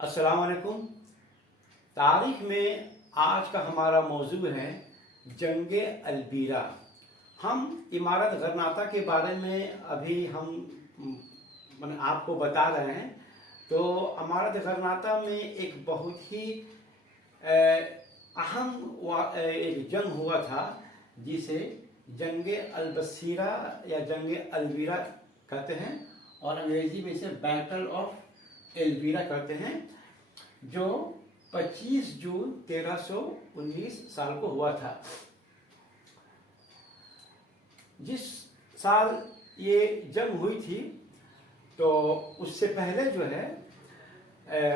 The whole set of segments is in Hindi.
अस्सलाम वालेकुम। तारीख में आज का हमारा मौजू है जंगे अलबीरा। हम इमारत गरनाता के बारे में अभी हम मैंने आपको बता रहे हैं। तो इमारत गरनाता में एक बहुत ही अहम एक जंग हुआ था जिसे जंगे अलबसीरा या जंगे अलवीरा कहते हैं और अंग्रेजी में इसे बैटल ऑफ एल्वीरा कहते हैं, जो 25 जून 1319 साल को हुआ था। जिस साल ये जंग हुई थी तो उससे पहले जो है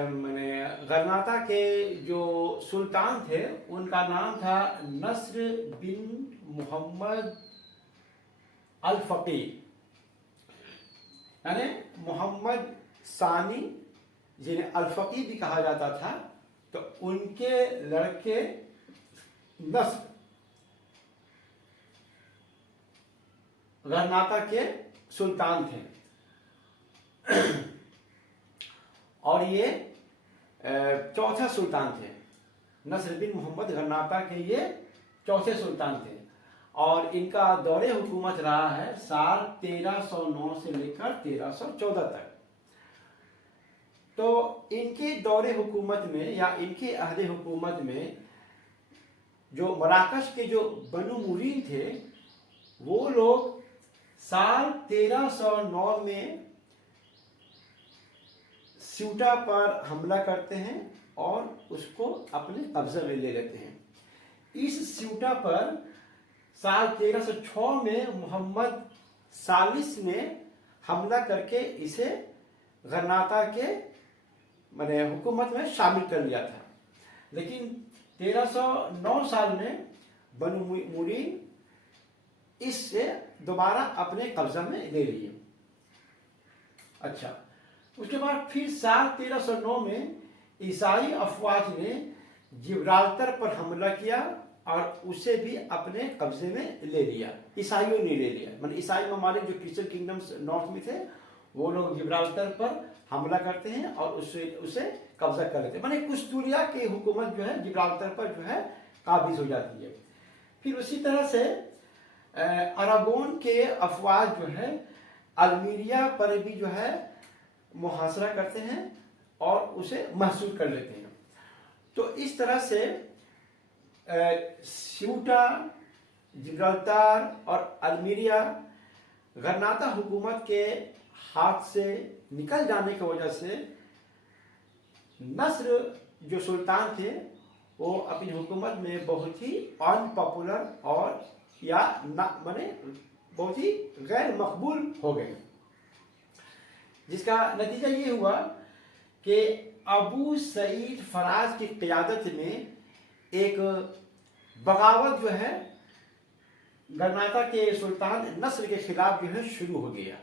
मैंने गरनाता के जो सुल्तान थे उनका नाम था नस्र बिन मोहम्मद अल फकीह, यानी मोहम्मद सानी जिन्हें अल फकीह भी कहा जाता था। तो उनके लड़के नस्र गरनाता के सुल्तान थे और ये चौथा सुल्तान थे। नस्र बिन मोहम्मद गरनाता के ये चौथे सुल्तान थे और इनका दौरे हुकूमत रहा है साल 1309 से लेकर 1314 तक। तो इनके दौरे हुकूमत में या इनके अहदे हुकूमत में जो मराकश के जो बनु मुरीन थे वो लोग साल 1309 में स्यूटा पर हमला करते हैं और उसको अपने कब्जे में ले लेते हैं। इस स्यूटा पर साल 1306 में मोहम्मद सालिस ने हमला करके इसे गरनाता के मैंने हुकूमत में शामिल कर लिया था, लेकिन 1309 साल में बनु मुरीन इससे दोबारा अपने कब्जा में ले लिए। अच्छा, उसके बाद फिर साल 1309 में ईसाई अफवाज ने जिब्राल्टर पर हमला किया और उसे भी अपने कब्जे में ले लिया। ईसाइयों ने ले लिया, मतलब ईसाई ममालिक जो क्रिश्चियन किंगडम्स नॉर्थ में थे वो लोग जिब्राल्टर पर हमला करते हैं और उसे कब्जा कर लेते हैं। माने कुस्तूरिया की हुकूमत जो है जिब्राल्टर पर जो है काबिज हो जाती है। फिर उसी तरह से अरागोन के अफवाज जो है अल्मीरिया पर भी जो है मुहासरा करते हैं और उसे महसूस कर लेते हैं। तो इस तरह से स्यूटा, जिब्राल्टर और अल्मीरिया गरनाता हुकूमत के हाथ से निकल जाने की वजह से नस्र जो सुल्तान थे वो अपनी हुकूमत में बहुत ही अनपॉपुलर और या माने बहुत ही गैर मकबूल हो गए, जिसका नतीजा ये हुआ कि अबू सईद फराज की क़यादत में एक बगावत जो है गरनाता के सुल्तान नस्र के खिलाफ जो है शुरू हो गया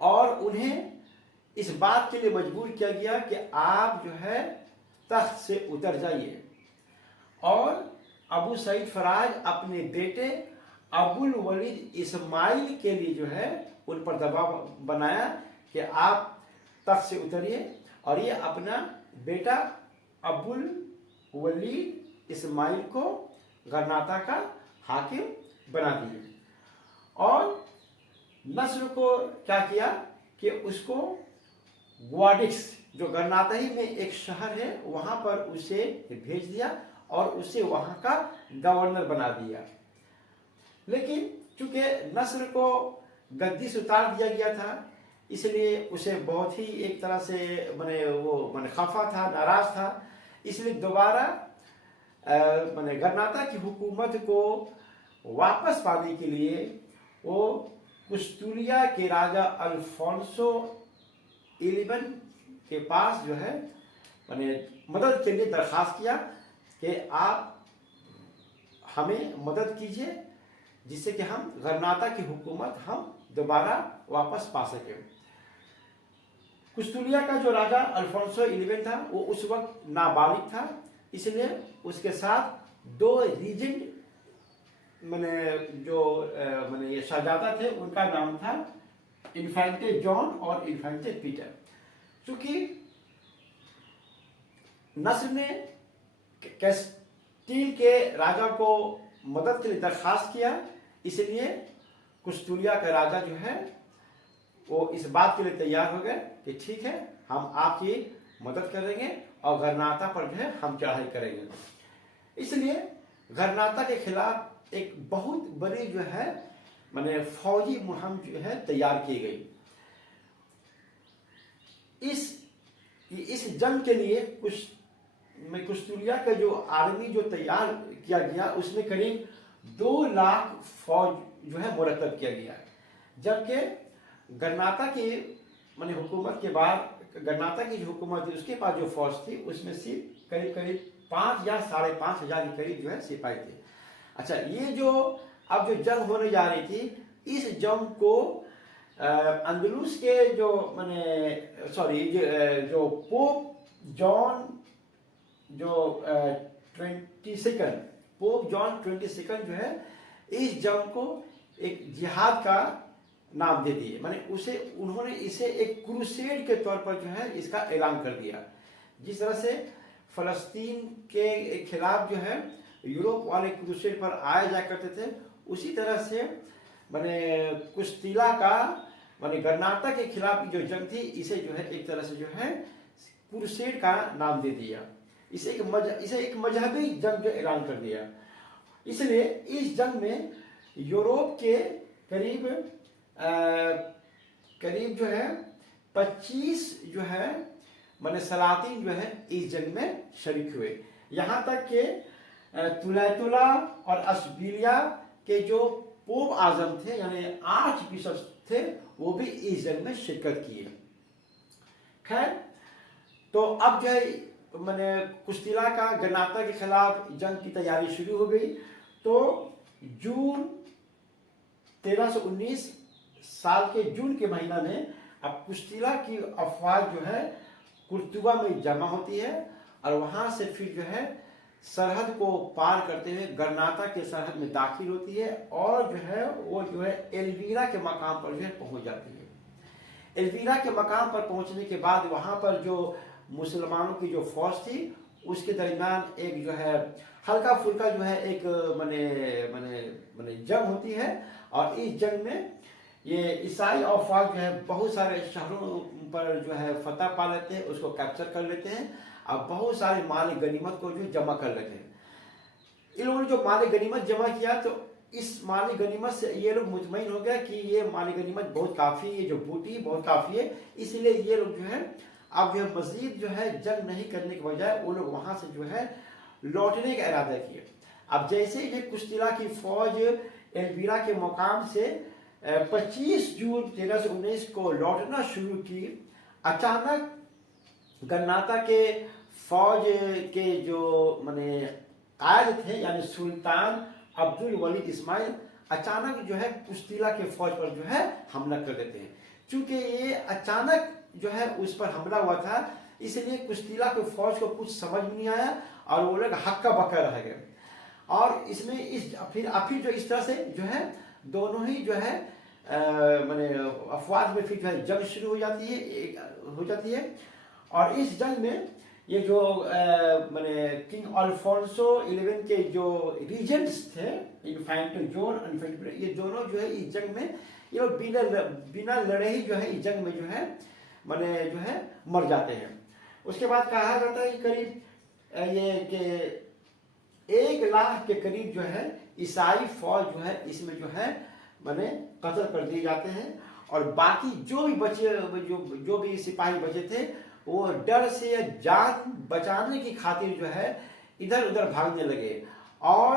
और उन्हें इस बात के लिए मजबूर किया गया कि आप जो है तख्त से उतर जाइए। और अबू सईद फराज अपने बेटे अबुल वलीद इस्माइल के लिए जो है उन पर दबाव बनाया कि आप तख्त से उतरिए और ये अपना बेटा अबुल वलीद इस्माइल को गरनाता का हाकिम बना दिए। और नस्र को क्या किया कि उसको ग्वाडिक्स जो गरनाता ही में एक शहर है वहां पर उसे भेज दिया और उसे वहां का गवर्नर बना दिया। लेकिन चूंकि नस्र को गद्दी से उतार दिया गया था इसलिए उसे बहुत ही एक तरह से मैंने खफा था, नाराज था। इसलिए दोबारा मैंने गरनाता की हुकूमत को वापस पाने के लिए वो कुस्तूरिया के राजा अल्फोंसो 11 के पास जो है मैंने मदद के लिए दरख्वास्त किया कि आप हमें मदद कीजिए जिससे कि हम गरनाता की हुकूमत हम दोबारा वापस पा सकें। कुस्तूरिया का जो राजा अल्फोंसो 11 था वो उस वक्त नाबालिग था, इसलिए उसके साथ 2 रीजेंट ये शहजादा थे, उनका नाम था इन्फेंटे जॉन और इन्फेंटे पीटर। चूंकि नस्र ने कैस्टिल के राजा को मदद के लिए दरखास्त किया, इसलिए कुस्तुलिया का राजा जो है वो इस बात के लिए तैयार हो गए कि ठीक है, हम आपकी मदद करेंगे और गरनाता पर जो है हम चढ़ाई करेंगे। इसलिए गरनाता के खिलाफ एक बहुत बड़ी जो है माने फौजी मुहिम जो है तैयार की गई। इस जंग के लिए कुस्तुलिया का जो आर्मी जो तैयार किया गया उसमें करीब 2 लाख फौज जो है मुरतब किया गया, जबकि गरनाता की माने हुकूमत के बाद गरनाता की जो हुकूमत थी उसके पास जो फौज थी उसमें सिर्फ करीब 5 या 5,500 के करीब जो है सिपाही थे। अच्छा, ये जो अब जो जंग होने जा रही थी, इस जंग को अंदलुस के जो माने जो पोप जॉन जो 22 पोप जॉन 22 जो है इस जंग को एक जिहाद का नाम दे दिए, माने उन्होंने इसे एक क्रूसेड के तौर पर जो है इसका ऐलान कर दिया। जिस तरह से फलस्तीन के खिलाफ जो है यूरोप वाले क्रूसेड पर आए जा करते थे, उसी तरह से माने कुस्तिला का माने गरनाता के खिलाफ जो जंग थी इसे जो है एक तरह से जो है क्रूसेड का नाम दे दिया। इसे एक मजहबी जंग जो ऐलान कर दिया। इसलिए इस जंग में यूरोप के करीब जो है 25 जो है माने सलातीन जो है इस जंग में शरीक हुए। यहाँ तक कि तुलैतुला और अशबिलिया के जो पोप आजम थे यानी 8 बिशप थे, वो भी इस जंग में शिरकत किए। खैर, तो अब जो है माने कुस्तिला का गरनाता के खिलाफ जंग की तैयारी शुरू हो गई। तो जून 1319 साल के जून के महीना में अब कुस्तिला की अफवाज जो है कुर्तुबा में जमा होती है और वहां से फिर जो है सरहद को पार करते हुए गरनाता के सरहद में दाखिल होती है और जो है वो जो है एल्वीरा के मकाम पर जो है पहुंच जाती है। एल्वीरा के मकाम पर पहुंचने के बाद वहां पर जो मुसलमानों की जो फौज थी उसके दरमियान एक जो है हल्का फुल्का जो है एक माने जंग होती है और इस जंग में ये ईसाई अफवाज जो है बहुत सारे शहरों पर जो है फतह पा लेते हैं, उसको कैप्चर कर लेते हैं और बहुत सारे माल गनीमत को जो जमा कर लेते हैं। इन लोगों ने जो माल गनीमत जमा किया तो इस माल गनीमत से ये लोग मुतमईन हो गया कि ये माल गनीमत बहुत काफ़ी है, ये जो बूटी बहुत काफ़ी है, इसलिए ये लोग जो है अब जो है मजीद जो है जंग नहीं करने के बजाय वो लोग वहां से जो है लौटने का इरादा किए। अब जैसे ये कुस्तिला की फौज एल्वीरा के मुकाम से 25 जून 1319 को लौटना शुरू की, अचानक गरनाता के फौज के जो माने कायद थे यानी सुल्तान अब्दुल वलीद इस्माइल अचानक जो है कुस्तिला के फौज पर जो है हमला कर देते हैं। चूंकि ये अचानक जो है उस पर हमला हुआ था, इसलिए कुस्तिला की फौज को कुछ समझ में नहीं आया और वो लोग हक्का बक्का रह गए। और इसमें फिर जो इस तरह से जो है दोनों ही जो है माने अफवाज में फिर जो है जंग शुरू हो जाती है। और इस जंग में ये जो माने किंग अल्फोंसो 11 के जो रीजेंट्स थे इन्फेंटो जॉन इन्फेंटो, ये दोनों जो है इस जंग में ये लोग बिना लड़े ही जो है इस जंग में जो है माने जो है मर जाते हैं। उसके बाद कहा जाता है कि करीब ये कि 1 लाख के करीब जो है ईसाई फौज जो है इसमें जो है माने कत्ल कर दिए जाते हैं और बाकी जो भी सिपाही बचे थे वो डर से जान बचाने की खातिर जो है इधर उधर भागने लगे। और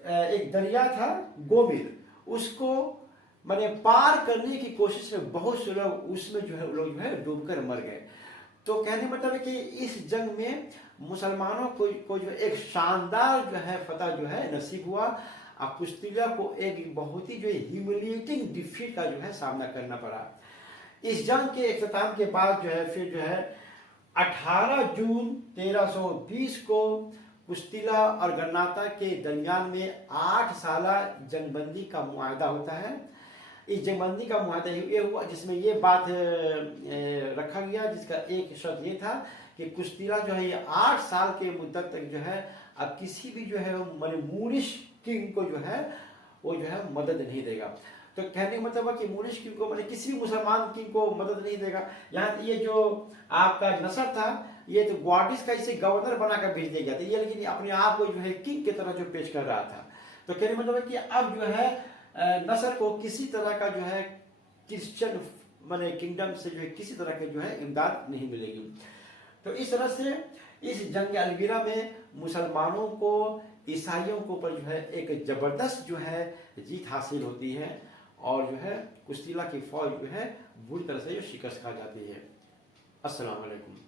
एक दरिया था गोमिर, उसको माने पार करने की कोशिश में बहुत से लोग उसमें जो है लोग जो है डूबकर मर गए। तो कहने मतलब है कि इस जंग में मुसलमानों को जो एक शानदार जो है फतह जो है नसीब हुआ। अब कुस्तिला को एक बहुत ही जो है ह्यूमिलिएटिंग डिफीट का जो है सामना करना पड़ा। इस जंग के इख्तिताम के बाद जो है फिर जो है 18 जून 1320 को कुस्तिला और गरनाता के दरमियान में 8 साला जंगबंदी का मुआहदा होता है। इस जंगबंदी का मुआहदा ये हुआ जिसमें ये बात रखा गया, जिसका एक शर्त ये था कि कुश्तीला जो है ये 8 साल के मुद्दत तक जो है अब किसी भी जो है माने मूरिश किंग को जो है वो जो है मदद नहीं देगा। तो कहने का मतलब है कि मूरिश किंग को माने किसी भी मुसलमान किंग को मदद नहीं देगा। यहाँ ये जो आपका नसर था ये तो ग्वाडिस का इसे गवर्नर बनाकर भेज दिया गया था, ये लेकिन अपने आप को जो है किंग की तरह जो पेश कर रहा था। तो कहने का मतलब है कि अब जो है नसर को किसी तरह का जो है क्रिश्चियन माने किंगडम से जो है किसी तरह की जो है इमदाद नहीं मिलेगी। तो इस तरह से इस जंग अलवीरा में मुसलमानों को ईसाइयों के ऊपर जो है एक जबरदस्त जो है जीत हासिल होती है और जो है कुश्तीला की फौज जो है बुरी तरह से जो शिकस्त खा जाती है। अस्सलाम वालेकुम।